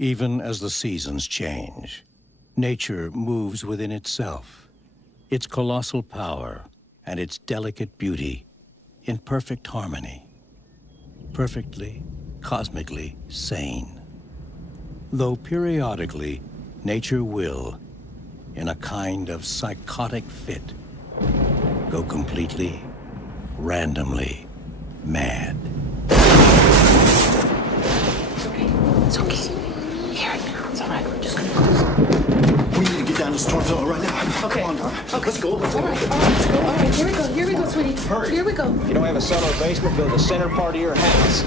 Even as the seasons change, nature moves within itself, its colossal power and its delicate beauty in perfect harmony, perfectly, cosmically sane. Though periodically, nature will, in a kind of psychotic fit, go completely, randomly mad. It's okay. It's okay. Hear it now. It's all right. We're just gonna close. We need to get down to storm zone right now. Okay. Come on, Donna. Okay. Let's go. All right. Let's go. All right. Here we go, sweetie. Hurry. Here we go. If you don't have a cellar or basement, build the center part of your house.